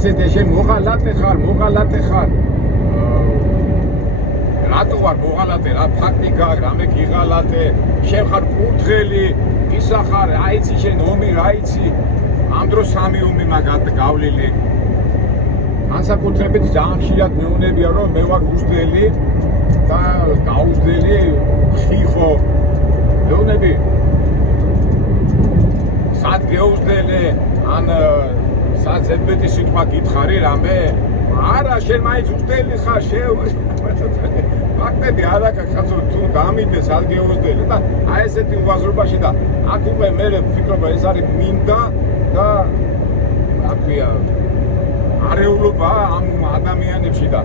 ასეთი შენ მოღალატე ხარ რატო ვარ მოღალატე რა ფაქტი გაქვს რამე გიღალატე შენ ხარ კურთხელი ისა ხარ აიცი შენ ომი რა იცი ამ დროს სამი ომი მაგათ გავლილი განსაკუთრებით ძალიან ხშირად მეუბნებია რომ მე ვარ უძდელი და გაუძდელი ხიხო მეუბნები სად გეუძდელე ან სად ზებეთი სიტყვა გითხარი რამე არა შენ მაინც უძდელი ხარ ფაქტები არ აქვს კაცო თუ გამიდეს არ გეუძდელი და აი ესეთი უაზრობაში და აქ უკვე მე ვფიქრობ ეს არის მინდა და რა ქვია არეულობა ამ ადამიანებში და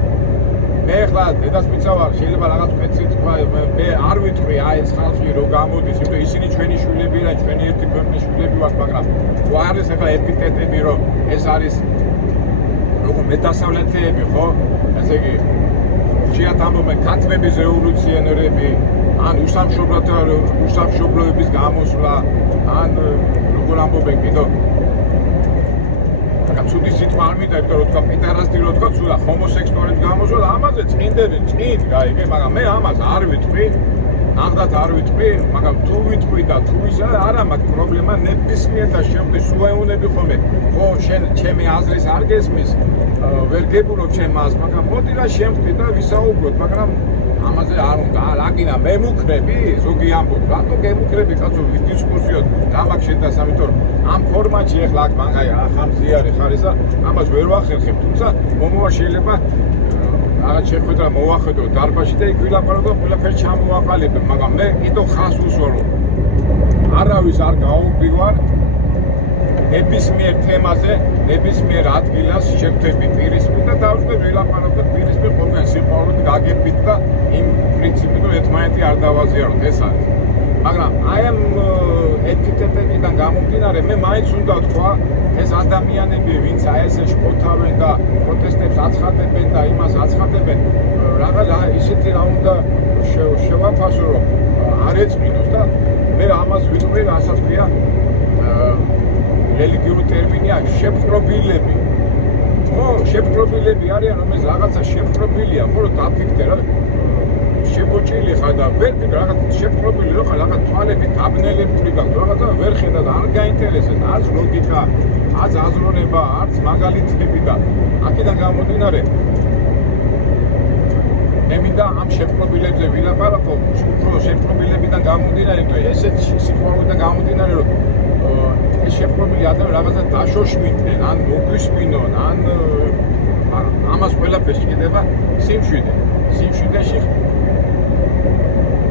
მე ხლა დედასპიცა ვარ შეიძლება რაღაც კეთილ თქვა მე არ ვიტყვი აი ეს ხალხი რო გამოდის იმიტომ ისინი ჩვენი შვილები რა ჩვენი ერთი ქვეყნის შვილები ვართ მაგრამ თუ არის ახლა ეპიტეტები რომ ეს არის როგორ მეტასავლეთეები ხო ესე იგი ხშირად ამბობენ ქათმების რევოლუციონერები ან უსამშობლოების გამოსვლა ან როგორ ამბობენ კიდო ცუდი სიტყვა არ მინდა იმიტომ რომ თქვა პედერასტი რო თქვა ცუდა ჰომოსექსუალების გამოსვლა ამაზე წინდები წინ გაიგე მაგრამ მე ამას არ ვიტყვი ნახდათ არ ვიტყვი მაგრამ თუ ვიტყვი და თუ ისა არა მაქვს პრობლემა ნებისმიერ და შემდგე სუეუნები ხომე ხო შენ ჩემი აზრის არ გესმის ვერ გებულობ ჩემ მას მაგრამ მოდი რა შემდგე და ვისაუბროთ მაგრამ ამაზე არ უნდა რაგინა მე მუქრები ზოგი ამბობ რატო გემუქრები კაცო დისკუსიო დამაგ შედას ამიტომ ამ ფორმატში ახლა აქ მაგაი ახამზიარი ხარ ისა ამას ვერ ვახერხებ თუმცა მომავალ შეიძლება რაღაც შეხვედრა მოვახედო დარბაზში და იქ ვილაპარაკო ყველაფერს ჩამოვაყალიბებ მაგრამ მე კიდევ ხას უსვრო არავის არ გაუგვივარ ნებისმიერ თემაზე ნებისმიერ ადგილას შევხვდები პირისპირ და დავუშვებ ვილაპარაკოთ პირისპირ ყოველდღე სიყვარულით გაგებით და იმ პრინციპით რომ ერთმანეთი არ დავაზიაროთ ეს არის მაგრამ აი ამ ეთიკეტებიდან გამომდინარე მე მაინც უნდა ვთქვა ეს ადამიანები ვინც აი ესე შფოთავენ და პროტესტებს აცხადებენ და იმას აცხადებენ რაღაც ისეთი რა უნდა შევაფასო რომ არ ეწყინოს და მე ამას ვიტყვი რასაც ქვია რელიგიური ტერმინია შეპყრობილები ხო შეპყრობილები არიან რომელიც რაღაცა შეპყრობილია ხო რომ დაფიქრდე რა შებოჭილი ხარ და ვერ რაღაც შეპყრობილი რო ხარ რაღაც თვალები დაბნელებული გაქვს რაღაცა ვერ ხედავ არ გაინტერესებს არც ლოგიკა არც აზროვნება არც მაგალითები და აქედან გამომდინარე მე მინდა ამ შეპყრობილებზე ვილაპარაკო უფრო შეპყრობილებიდან გამომდინარე თუ ესეთ სიყვარულიდან გამომდინარე რომ ეს შეპყრობილი ადამიანი რაღაცა დაშოშმინდნენ ან მოგვისმინონ ან მაგრამ ამას ყველაფერს შეიძლება სიმშვიდეში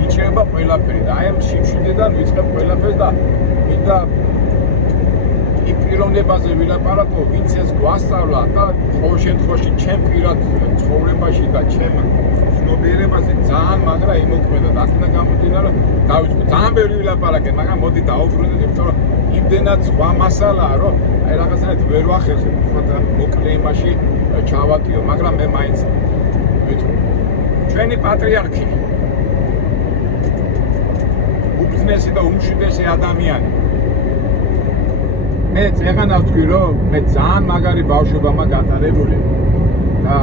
იჭრება ყველაფერი და აი ამ სიმშვიდედან ვიწყებ ყველაფერს და მინდა იმ პიროვნებაზე ვილაპარაკო ვინც ეს გვასწავლა და ყოველ შემთხვევაში ჩემ პირად ცხოვრებაში და ჩემ ცნობიერებაზე ძალიან მაგრა იმოქმედა და აქედან გამომდინარე დავიწყო ძალიან ბევრი ვილაპარაკე მაგრამ მოდი დავუბრუნდეთ იმიტომ რომ იმდენად სხვა მასალაა რომ აი რაღაცნაირად ვერ ვახერხებ უბრალოდ მოკლე იმაში ჩავატიო მაგრამ მე მაინც ვიტყვი ჩვენი პატრიარქი უბრძნესი და უმშვიდესი ადამიანი მე წეღანა ვთქვი რომ მე ძალიან მაგარი ბავშვობა მაქვს გატარებული და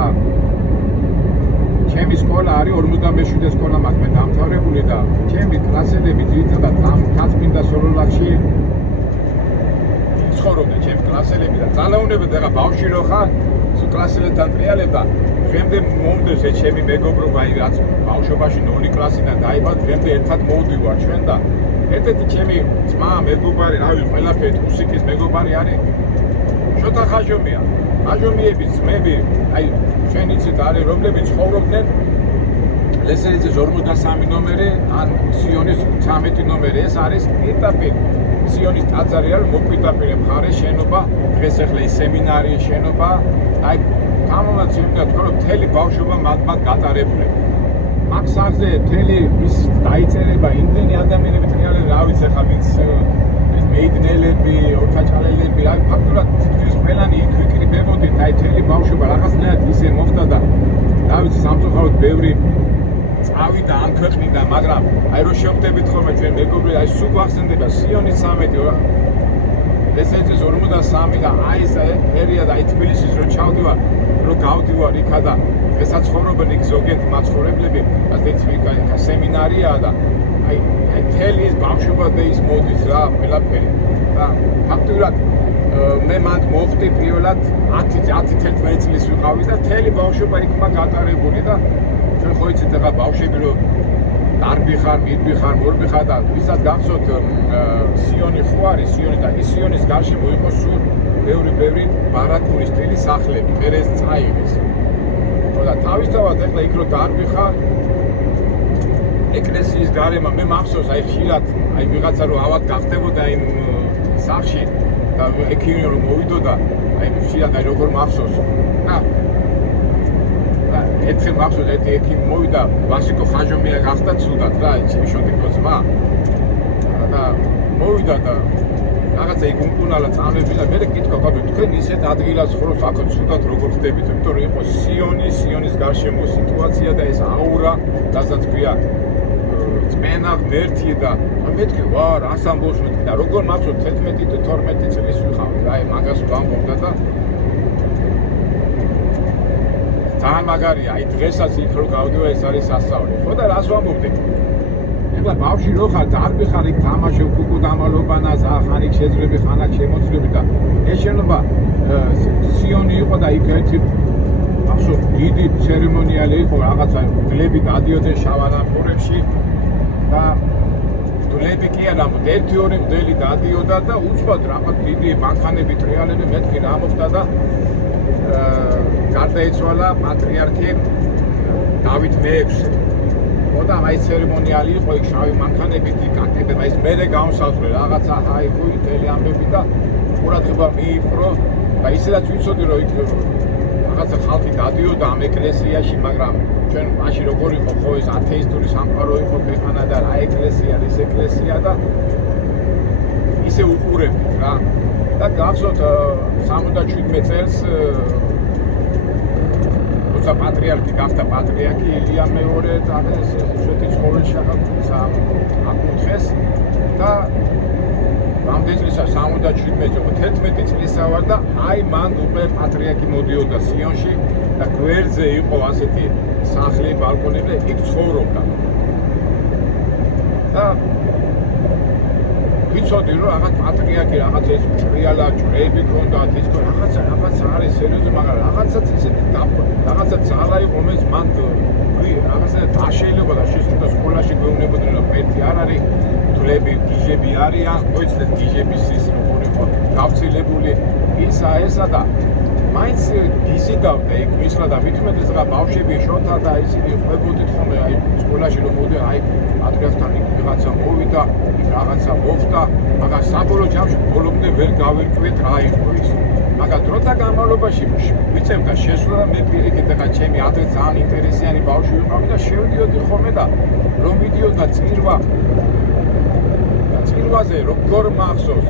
ჩემი სკოლა არის 47 სკოლა მაქვს მე დამთავრებული და ჩემი კლასელები ძირითადად ამ თაცმინდა სოლოლაკში ცხოვრობდნენ ჩემი კლასელები და ძალაუნებდა რა ბავშვი რო ხარ კლასელებთან ტრიალებდა დღემდე მომდევს ეს ჩემი მეგობრობა აი რაც ბავშვობაში 0 კლასიდან დაიბადა დღემდე ერთად მოვდივარ ჩვენ და ერთ-ერთი ჩემი ძმა მეგობარი რავი ყველაფერი მუსიკის მეგობარი არის შოთა ხაჟომია ხაჟომიების ძმები აი ჩვენ იცით არის რომლებიც ცხოვრობდნენ ლესელიძის 53 ნომერი ან სიონის 13 ნომერი ეს არის პირდაპირ სიონის ტაძარი არის მოპირდაპირე მხარე შენობა დღეს ახლა ის სემინარიის შენობა აი გამომაცემდა თქო რომ მთელი ბავშვობა მაგ გატარებული მაგ სახლზე მთელი ის დაიწერება იმდენი ადამიანები ტრიალები რა ვიცი ახლა ვინც ეს მეიდნელები ორთაჭალელები რა ფაქტურად თითქმის ყველანი იქ ვიკრიბებოდით აი მთელი ბავშვობა რაღაცნაირად ისე მოხდა და რა ვიცი სამწუხაროდ ბევრი წავიდა ამ ქვეყნიდან მაგრამ აი რო შევხვდებით ხოლმე ჩვენ მეგობრები აი სულ გვახსენდება სიონის 13 ლესენზის 53 და აი ეს პერიოდი აი თბილისის რო ჩავდივარ, რო გავდივარ იქა და ესაცხოვრობენ იქ ზოგიერთი მაცხოვრებლები, ასეთი სემინარია და აი მთელი ეს ბავშვობა და ის მოდის რა, ყველაფერი. და ფაქტურად მე მანდ მოხდი პირველად 10-11 წლის ვიყავი და მთელი ბავშვობა იქ გატარებული და ჩვენ ხო იცით ახლა ბავშვები რო დარბი ხარ, მიდბი ხარ, მორბი ხარ და ვისაც გახსოვთ სიონი ხო არის, სიონი და ის სიონის გარშემო იყო სულ ბევრი ბარაკული სტილის სახლები, მე ეს წაიღეს. და თავისთავად ახლა იქ რო დარბი ხარ ეკლესიის გარემო მე მახსოვს აი ხშირად აი ვიღაცა რო ავად გახდებოდა იმ სახში და ექიმი რომ მოვიდოდა აი ხშირად აი როგორ მახსოვს და ერთხელ მახსოვს ერთი ექიმი მოვიდა ვასიკო ხაჟომია გახდა ცუდად რა ჩიმიშონტიკო ძმა და მოვიდა და რაღაცა იქ უმკუნალა წამებილა მე კითხვა გაგვი თქვენ ისეთ ადგილას ხროს აქ ცუდად როგორ ხდებით იმიტომ რომ იყო სიონის გარშემო სიტუაცია და ეს აურა რასაც ქვია წმენა ღმერთი და მეთქი ვარ ას ამბობს მეთქი და როგორ მახსოვს 11-12 წლის ვიყავი რა აი მაგას ვამბობდა და ძალიან მაგარია აი დღესაც იქ რო გავდივა ეს არის სასწაული ხო და რას ვამბობდი ეხლა ბავშვი რო ხარ დარბი ხარ იქ თამაში უკუკუ დამალობანა ხარ იქ შეძრები ხანაკ შემოძრები და ეს შენობა სიონი იყო და იქ ერთი მახსოვს დიდი ცერემონიალი იყო რაღაცა გლები დადიოდნენ შავანამყურებში და გლები კი არა ერთი-ორი მდელი დადიოდა და უცბად რაღაც დიდი მანქანები ტრიალები მეთქი რა მოხდა და გარდაიცვალა პატრიარქი დავით მე-6 და აი ცერემონიალი იყო იქ შავი მანქანებით იქ აკეთება ის მერე გამოსაზღვრე რაღაცა აი ხუიტელი ამბები და ყურადღება მიიპყრო და ისედაც ვიცოდი რომ იქ რაღაცა ხალხი დადიოდა ამ ეკლესიაში მაგრამ ჩვენ მაშინ როგორ იყო ხო ეს ათეისტური სამყარო იყო ქვეყანა და რა ეკლესია ის ეკლესია და ისე უყურებთ რა და გახსოვთ 77 წელს როცა პატრიარქი გახდა პატრიარქი ილია მეორე და ეს შეეთი ცხოველში აკურთხეს და რამდენი წლისა 77 წლისა ვარ და აი მან უკვე პატრიარქი მოდიოდა სიონში და გვერდზე იყო ასეთი სახლი ბალკონები იქ ცხოვრობდა და ვიცოდი რომ რაღაც პატრიარქი რაღაც ეს ჭრიალა ჭრები ქონდათ ის რაღაცა არის სერიოზული მაგრამ რაღაცაც ისეთი რაღაცა ძალა იყო მეს მან რაღაცა დაშეილება და შესაძლოა სკოლაში გვეუბნებოდნენ რომ ერთი არ არის დვლები გიჟები არიან ყოიცდეთ გიჟების ის როგორ იყო გავცილებული ესა და მაინც გიზიდავდა იქ მისლა და მithumetes რა ბავშვები შოთა და ისინი ყვებოდით ხოლმე აი სკოლაში რომ მოდი აი პატრიარქთან იქ რაღაცა მოვიდა იქ რაღაცა მოხდა მაგრამ საბოლოო ჯამში ბოლომდე ვერ გავერკვიეთ რა იყო ის მაგრამ დროთა განმავლობაში ვიცემდა შესვლა და მე პირიქით ახლა ჩემი ადრე ძალიან ინტერესიანი ბავშვი ვიყავი და შევდიოდი ხოლმე და რომ ვიდიოდა წირვაზე როგორ მახსოვს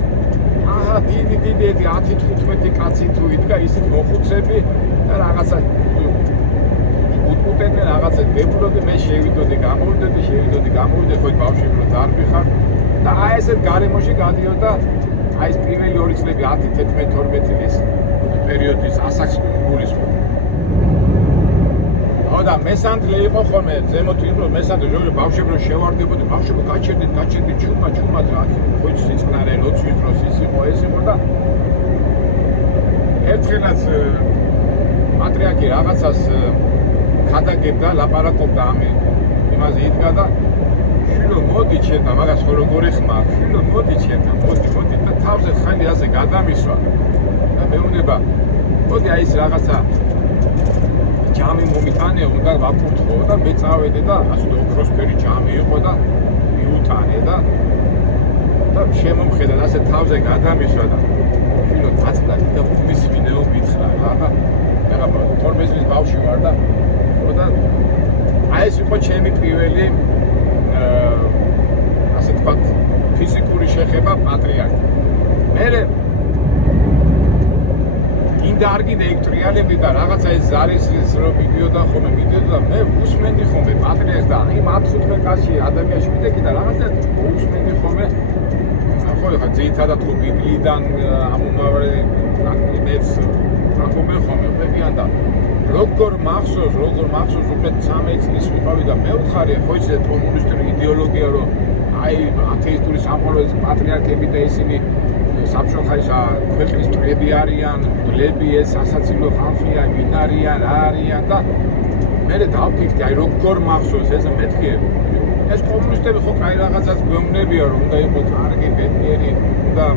აჰა დიდი 10-15 კაცი თუ იდგა ისეთ მოხუცები და რაღაცა უტყუტებდნენ რაღაცა ვებულობდი მე შევიდოდი გამოვიდოდი ხო ბავშვები რო დარბი ხარ და აი ესეთ გარემოში გადიოდა აი ეს პირველი 2 წლები 10-11-12 წლის პერიოდის ასაკს გულისხმობ და მესანდლე იყო ხოლმე ზემოთ იყო მესანდლე როგორ ბავშვები რო შევარდებოდი ბავშვები გაჩერდით ჩუმა ხო სიწყნარე ლოცვის დროს ის იყო ეს იყო და ერთხელაც პატრიარქი რაღაცას ხადაგებდა ლაპარაკობდა იმაზე იდგა და შვილო მოდი ჩემთან მაგას ხო როგორ ეხმა შვილო მოდი ჩემთან მოდი და თავზე ხალი ასე გადამისვა და მეუბნება მოდი აი ეს რაღაცა ჯამი მომიტანე უნდა ვაკურთხო და მე წავედი და ასე ოქროსფერი ჯამი იყო და მიუტანე და შემომხედა და ასე თავზე გადამისვა და შვილო დაწდა და მის ვიდეო მითხრა რა და ახლა 12 წლის ბავშვი ვარ და აი ეს იყო ჩემი პირველი ასე თქვა ფიზიკური შეხება პატრიარქთან მერე ინდა არ გინდა იქ ტრიალები და რაღაცა ეს ზარისის რომ მიდიოდა ხოლმე და მე უსმენდი ხოლმე პატრიარქს და იმ 15 კაცი ადამიანში მიდექი და რაღაცა უსმენდი ხოლმე ხო ხა ძირითადად ხო ბიბლიიდან ამომავალი ნაკლებებს ამბობენ ხოლმე ყვებიან და როგორ მახსოვს უკვე 13 წლის ვიყავი და მეუთხარი ხო ისე კომუნისტური იდეოლოგია რომ აი ათეისტური სამყაროების პატრიარქები და ისინი საბჭოთა ქვეყნის წლები არიან, დლები ეს ასაცილო ხალხია, ვინ არიან, რა არიან და მე დავფიქრდი აი როგორ მახსოვს ეს მეთქი ეს კომუნისტები ხო კაი რაღაცას გვეუბნებია რომ უნდა იყოს კარგი ბედნიერი და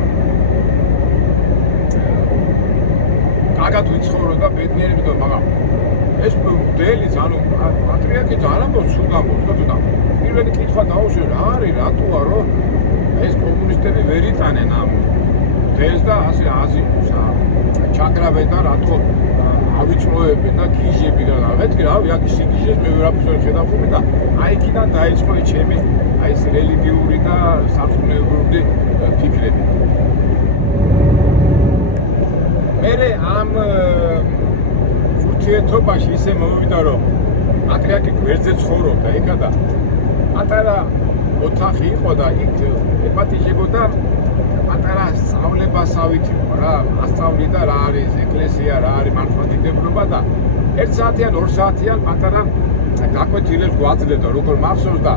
კარგად ვიცხოვრო და ბედნიერი ვიყო მაგრამ ეს მოდელი ანუ პატრიარქი ძალიან ამბობს სულ გამბობს და პირველი კითხვა დაუშვი რა არის რატოა რომ ეს კომუნისტები ვერ იტანენ ამ ეს და ასე აზიმს ჩაკრავენ და რატო ავიწროებენ და გიჟები და მეთქი რავი აქ სიგიჟეს მე ვერაფერს ვერ ხედავდი და აი იქიდან დაიწყო ჩემი აი ეს რელიგიური და სარწმუნოებრივი ფიქრები მე ამ ურთიერთობაში ისე მოვიდა რომ პატრიარქი გვერდზე ცხოვრობდა იქა და პატარა ოთახი იყო და იქ ეპატიჟებოდა პატარა სწავლებასავით იყო რა ასწავლიდა რა არის ეკლესია რა არის მართლმადიდებლობა და 1 საათიან 2 საათიან პატარა გაკვეთილებს გვაძლევდა როგორ მახსოვს და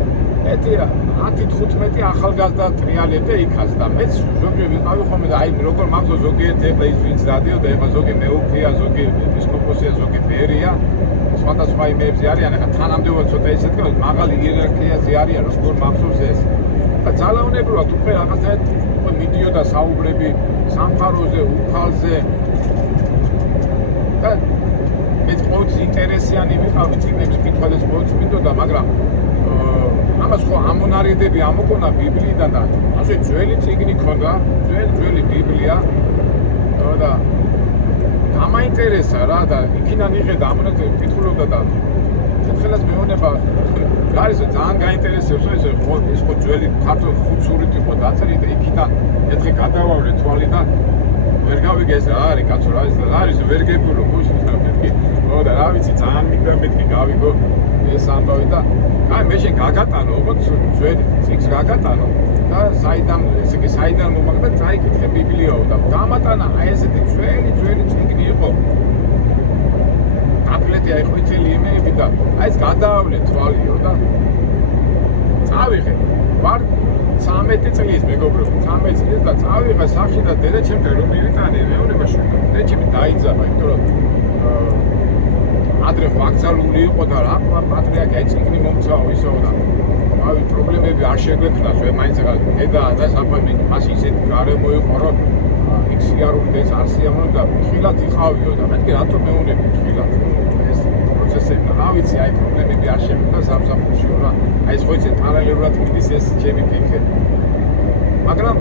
ეთი 10-15 ახალგაზრდა ტრიალებდა იქაც და მეც ზოგიერთი ვიყავი ხოლმე და აი როგორ მახსოვს ზოგიერთი ეხლა ის ვინც დადიოდა ეხლა ზოგი მეუფეა ზოგი ეპისკოპოსია ზოგი პერია სხვადასხვა იმეებზე არიან ეხლა თანამდებობა ცოტა ისეთი მაღალი იერარქიაზე არიან როგორ მახსოვს ეს და ძალაუნებრივად უკვე რაღაცა მიდიოდა საუბრები სამყაროზე უფალზე და მეც ყოველთვის ინტერესიანი ვიყავი წიგნების კითხვაზე ყოველთვის მინდოდა მაგრამ ამას ხო ამონარიდები ამოկონა ბიბლიიდან და ასე ძველი წიგნი ქონდა ძველი ბიბლია და გამაინტერესა რა და იქიდან იღე და ამონარიდები ვკითხულობდა და ხელას მეუბნება გარეს ძალიან გაინტერესებს ეს ხო ძველი ქართულ ხუცურით იყო დაწერილი და იქიდან ეთქე გადავავლე თვალი და ვერ გავიგე ეს რა არის კაცო რა არის ვერ გებულო გუშინ და მეთქი ხო და რა ვიცი ძალიან მინდა მეთქი გავიგო ეს ამბავი და აი მე შენ გაგატანო როგორც ძველი წიგს გაგატანო და საიდან მომაგდა წაიკითხე ბიბლიაო და გამატანა აი ესეთი ძველი წიგნი იყო აპლეტი აი ყვითელი იმეები და აი ეს გადაავლე თვალიო და წავიღე ვარ 13 წლის მეგობრებო 13 წლის და წავიღე სახში და დედაჩემთან რომ მივიტანე მეუბნება დედაჩემი დაიძაბა იმიტომ რომ ადრე ვაქცალული იყო და რა პატრიარქი აი წიგნი მომცაო ისო და აი პრობლემები არ შეგვექნას ვე მაინც ახლა დედა და საფამი მას ისეთი გარემო იყო რომ იქ სიარული ეს არ სიამოვნო და ხილად იყავიო და მეთქი რატო მეუნები ხილად ეს პროცესები რა ვიცი აი პრობლემები არ შეგვექნა სამსახურშიო რა აი ეს ხო ისე პარალელურად მიდის ეს ჩემი ფიქრი მაგრამ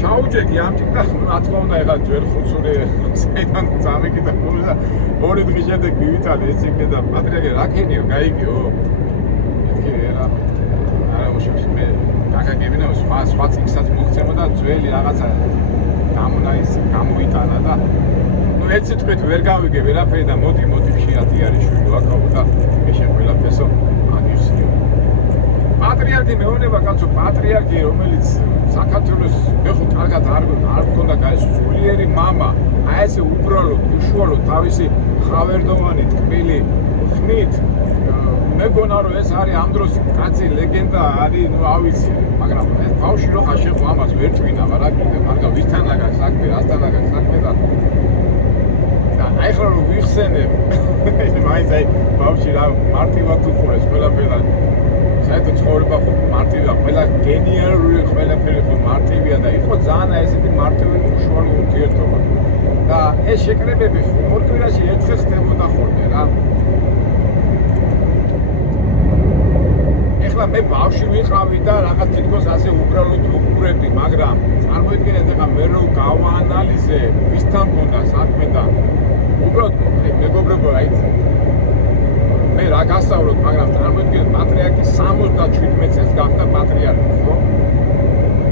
ჩაუჯექი ამ ტიპ და რა თქმა უნდა ეხლა ძველ ხუცური საიდან წამიკიდა და ორი დღის შემდეგ მივიტანე ეს იქნე და პატრიარქი რა ქენიო გაიგიო მეთქი რა არა უშავს მე გაგაგებინა სხვა წიგნსაც მოგცემოდა ძველი რაღაცა გამოიტანა და ნუ έτσι თქვით ვერ გავიგე ვერაფერი და მოდი ხიათი არის შვილი ვაკავო და ეშენ ყველაფერსო აგიხსნიო პატრიარქი მეუბნება კაცო პატრიარქი რომელიც საქართველოს მე ხო კარგად არ მქონდა გაისწულიერი мама აი ესე უბრალოდ უშუალოდ თავისი ხავერდოვანი ტკბილი ხმით მეგონა რომ ეს არის ამ დროს კაცი ლეგენდა არის ნუ ავიცი მაგრამ ეს ბავშვი რო ხარ შეხო ამას ვერ twina რა კიდე მაგრამ ვისთანაგან საქმე რასთანაგან საქმე და აი ხო რომ ვიხსენებ მაინც აი ბავშვი რა მარტივად უყურეს ყველაფერად საერთოდ ცხოვრება ხო მარტივია ყველა გენიალური ყველაფერი ხო მარტივია და იყო ძალიან ესეთი მარტივი უშუალო ურთიერთობა და ეს შეკრებები ორ კვირაში ერთხელ ხდებოდა ხოლმე რა ეხლა მე ბავშვი ვიყავი და რაღაც თითქოს ასე უბრალოდ ვუყურებდი მაგრამ წარმოიდგინეთ ეხლა მე რო გავაანალიზე ვისთან მქონდა საქმე და უბრალოდ მეგობრებო აი მე რა გასწავლოთ მაგრამ წარმოიდგინეთ პატრიარქი 77 წელს გახდა პატრიარქი ხო?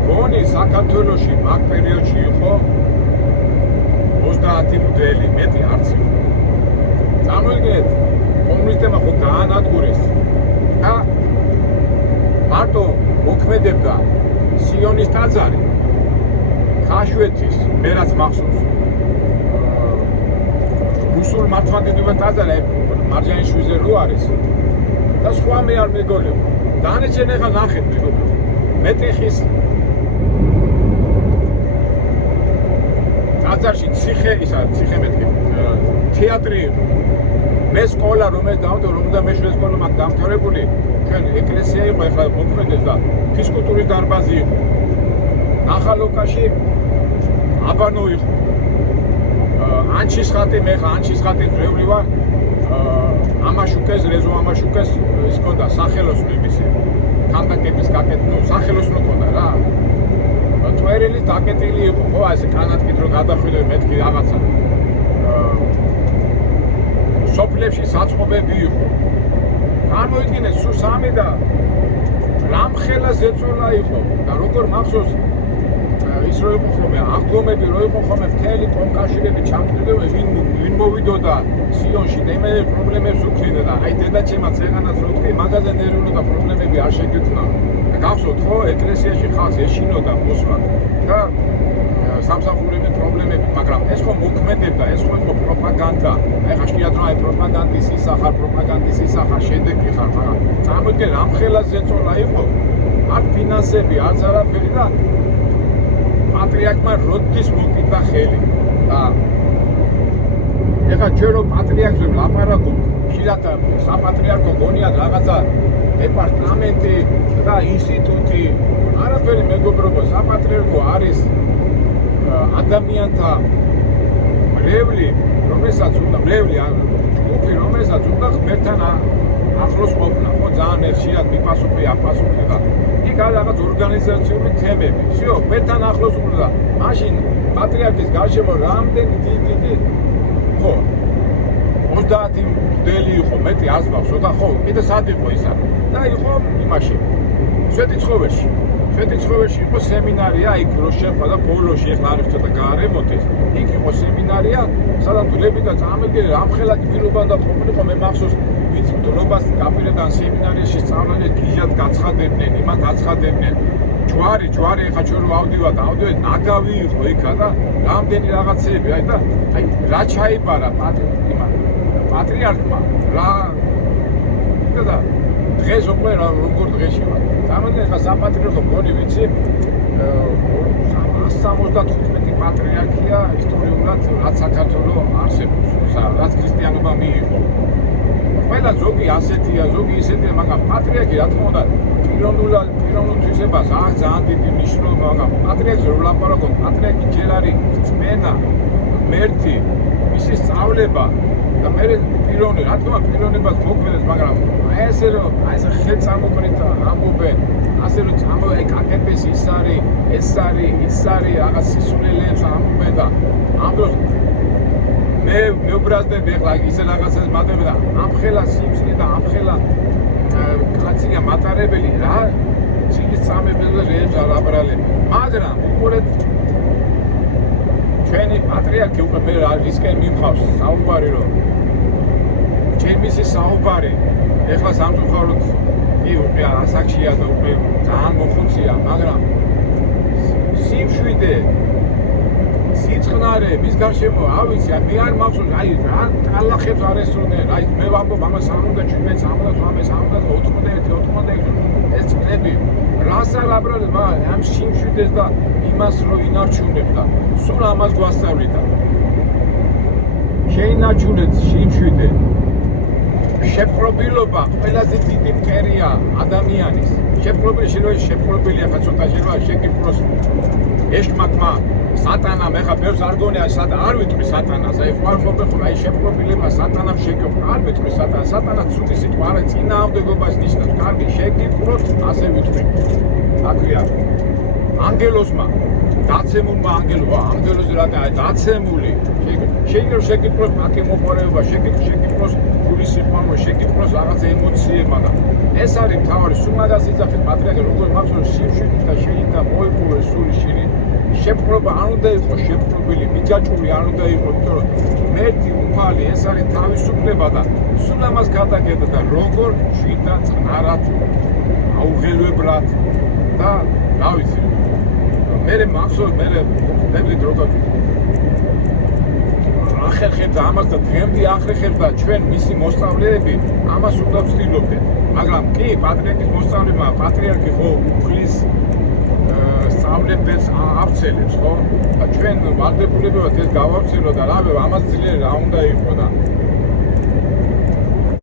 გონი საქართველოში მაგ პერიოდში იყო 30 მდელი მეტი არც იყო წარმოიდგინეთ კომუნისტებმა ხო გაანადგურეს და მარტო მოქმედებდა სიონის ტაძარი ხაშვეთის მე რაც მახსოვს რუსულ მართლმადიდებლად აზარა მარჯანიშვილზე რო არის და სხვა მე არ მეგოლებო დანარჩენ ეხლა ნახეთ მეგობრებო მეტეხის ტაძარში ციხე ისა ციხე მეთქი თეატრი მე სკოლა რომელიც დავდო რომ და მეშვიდე სკოლა მაგ დამთავრებული ჩვენ ეკლესია იყო ეხლა მოქმედეს და ფიზკულტურის დარბაზი იყო ნახალოკაში აბანო იყო ანჩის ხატი მე ხა ანჩის ხატი ძველი ვარ ამაშუკეს რეზო ამაშუკეს ის ქონდა სახელოსნო იმისი კანდაკების გაკეთნო სახელოსნო ქონდა რა ტვერელის დაკეტილი იყო ხო ასე კანატკით რო გადახვიდე მეთქი რაღაცა სოფლებში საწყობები იყო წარმოიდგინეთ სულ სამი და რამხელა ზეწოლა იყო და როგორ მახსოვს ის რო იყო ხოლმე აღდგომები რო იყო ხოლმე მთელი კომკავშირები ჩამწვიდები ვინ მოვიდოდა სიონში და მე პრობლემებს უქმნიდა და აი დედაჩემაც ეგანაც რო თქვი მაგაზე ნერვიულობდა პრობლემები არ შეგექმნა და გახსოვთ ხო ეკლესიაში ხალხს ეშინოდა მოსვლა და სამსახურები პრობლემები მაგრამ ეს ხო მოქმედებდა ეს ხო იყო პროპაგანდა აი ხა შეიძლება რომ აი პროპაგანდის ისახარ შედეგი ხარ მაგრამ წარმოიდგინე რამხელა ზეწოლა იყო აქ ფინანსები არც არაფერი და პატრიარქმა როდის მოკიდა ხელი და ეხლა ჩვენ რომ პატრიარქზე ვლაპარაკობ ხშირად საპატრიარქო გონიათ რაღაცა დეპარტამენტი და ინსტიტუტი არაფერი მეგობრებო საპატრიარქო არის ადამიანთა მრევლი რომელსაც უნდა ღმერთთან ახლოს ყოფნა ხო ძალიან ხშირად მიპასუხე აპასუხე და იქ არის რაღაც ორგანიზაციული თემები всё ღმერთთან ახლოს უნდა მაშინ პატრიარქის გარშემო რამდენი დიდი ხო 30 მდელი იყო მეტი არ მახსოვს და ხო კიდე სად იყო ისა და იყო იმაში შვედიცხოველში იყო სემინარია იქ რო შეხვდა და ბოლოში ეხლა არის ცოტა გაარემონტეს იქ იყო სემინარია სადაც დულები და წამიგე რამხელა გბილობა და ყოფილიყო მე მახსოვს ვიც დულობას გაპირებდა სემინარიაში სწავლობდნენ გიჟად გაცხადებდნენ იმათ აცხადებდნენ ჯვარი ეხლა ჩვენ რო ავდივართ ნაგავი იყო იქა და რამდენი რაღაცები აი და აი რა ჩაიბარა პატრიარქმა რა და დღეს უკვე როგორ დღეში ვარ წარმოიდგინე ხა საპატრიარქო გონი ვიცი 175 პატრიარქია ისტორიულად რაც საქართველოს არსებობს რაც ქრისტიანობა მიიღო ყველა ზოგი ასეთია ზოგი ისეთია მაგრამ პატრიარქი რა თქმა უნდა პიროვნულ თვისებას აქვს ძალიან დიდი მნიშვნელობა მაგრამ პატრიარქს რო ვლაპარაკობ პატრიარქი ჯერ არის წმენა ღმერთი მისი სწავლება და მე პიროვნული რა თქმა უნდა პიროვნებას მოქმედებს მაგრამ აი ესე ხელ წამოყრითა ამბობენ ასე რომ წამოე კაკების ის არის რაღაც სისულელეებს ამბობენ და ამ დროს მე მეუბრაზდები ახლა ისე რაღაცას მატარებ და ამხელა სიმსლი და ამხელა კაცია მატარებელი რა ძილის წამებელზე რეჟ ალაბრალები მაგრამ უყურეთ ჩვენი პატრიარქი უკვე მე რისკენ მიმყავს საუბარი რომ ჩემისი საუბარი ეხლა სამწუხაროდ უკვე ასაკშია და უკვე ძალიან მოხუცია მაგრამ სიმშვიდე სიწყნარე მის გარშემო ავიცი მე არ მახსოვს აი რა კალახებს არ ესროდნენ აი მე ვამბობ ამა 77 78 ეს წლები რას არაბრალე მაგრამ ამ სიმშვიდეს და იმას რო ინარჩუნებ და სულ ამას გვასწავლიდა შეინარჩუნეთ სიმშვიდე შეპყრობილობა ყველაზე დიდი მტერია ადამიანის შეპყრობილი შეიძლება შეპყრობილია ხა ცოტა შეიძლება შეკიპროს ეშმაკმა სატანამ ეხა ბევრს არ გონია არ ვიტყვი სატანას აი ხوار მოგეხო აი შეპყრობილება სატანამ შეკიპრო არ ვიტყვი სატანას ცუდი სიტყვა არა წინააღმდეგობას ნიშნავს კარგი შეკიპროთ ასე ვიტყვი აქვეა ანგელოსმა დაცემულმა ანგელოზე რა დაცემული შეიძლება შეკიპროს მათი მოყარეობა შეკიპროს გულის სიყვარული შეკიპროს რაღაც ემოციები მაგრამ ეს არის მთავარი სულ მაგას იძახით პატრიარქი როგორ მახსოვს სიმშვიდით და შეიძლება მოიპოვოს სული შილი შეპყრობა არ უნდა იყოს შეპყრობილი მიჯაჭვული არ უნდა იყოს იმიტომ რომ მერტი უფალი ეს არის თავისუფლება და სულ ამას გადაგედა და როგორ შვიდა წყნარად აუღელვებლად და რა ვიცი მე მახსოვს მე ხვდებით როგორ ახერხებდა ამას და დღემდე ახერხებდა ჩვენ მისი მოსწავლეები ამას უნდა ვცდილობდნენ მაგრამ კი პატრიარქის მოსწავლეებმა პატრიარქი ხო უხლის სწავლებებს ავრცელებს ხო და ჩვენ ვალდებულებებად ეს გავავრცელო და რავი ამას ძლიერ რა უნდა იყო და